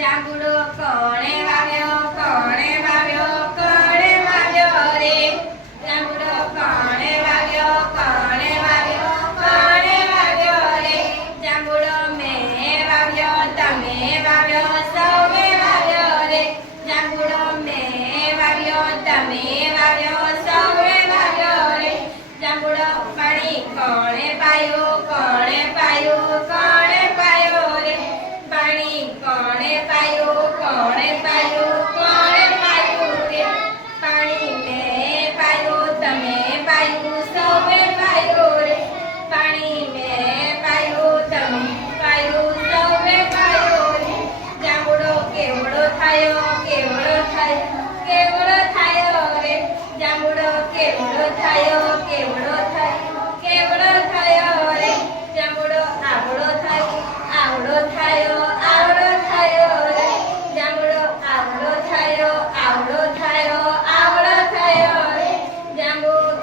જાંબુડો કોણે વાવ્યો કોણે વાવ્યો કોણે વાવ્યો રે? જાંબુડો કોણે વાવ્યો કોણે વાવ્યો કોણે વાવ્યો રે? જાંબુડો મેં વાવ્યો, તમે વાવ્યો, સૌએ વાવ્યો રે. જાંબુડો મેં વાવ્યો, તમે વાવ્યો, સૌએ વાવ્યો રે. જાંબુડો પાણી કોણે પાયું કોણે પાયું, કોણે પાયો રે પાણી કોણે પાયું કોણે પાયું કોણે પાયું રે પાણી મેં પાયું તમે પાયું સૌએ પાયું રે પાણી મેં પાયું તમે પાયું સૌએ પાયું રે જાંબુડો કેવડો થાયો કેવડો થાયો કેવડો થાયો રે જાંબુડો કેવડો થાયો કેવડો થાયો કેવડો થાયો જાંબુડો આવડો થાયો આવડો થાયો આવડો થાયો રે જાંબુડો આવડો થાયો આવડો થાયો આવડો થાયો રે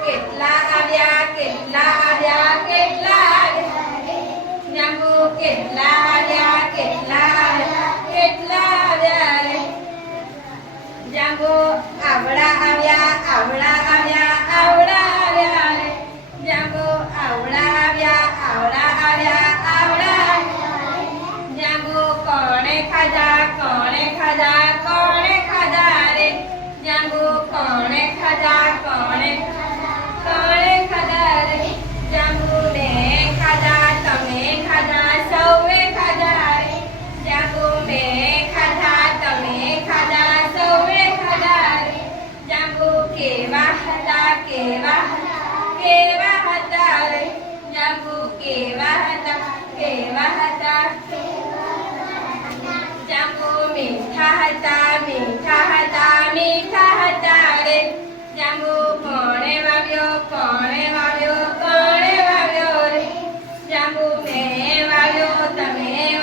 કેટલા આવ્યા કેટલા આવ્યા કેટલા આવ્યા કેટલા આવ્યા, કેટલા કેટલા આવ્યા આવડા આવ્યા આવડા આવ્યા ખાધા કોણે ખાધા કોણે ખાધા રે જાંબુ કોણે ખાધા કોણે ખાધા કોણે ખાધા રે જાંબુ મેં ખાધા તમે ખાધા સૌએ ખાધા રે જાંબુ મેં ખાધા તમે ખાધા સૌએ ખાધા રે જાંબુ કેવા હતા કેવા હતા કેવા હતા રે જાંબુ કેવા હતા કેવા મેં વાવ્યો તમે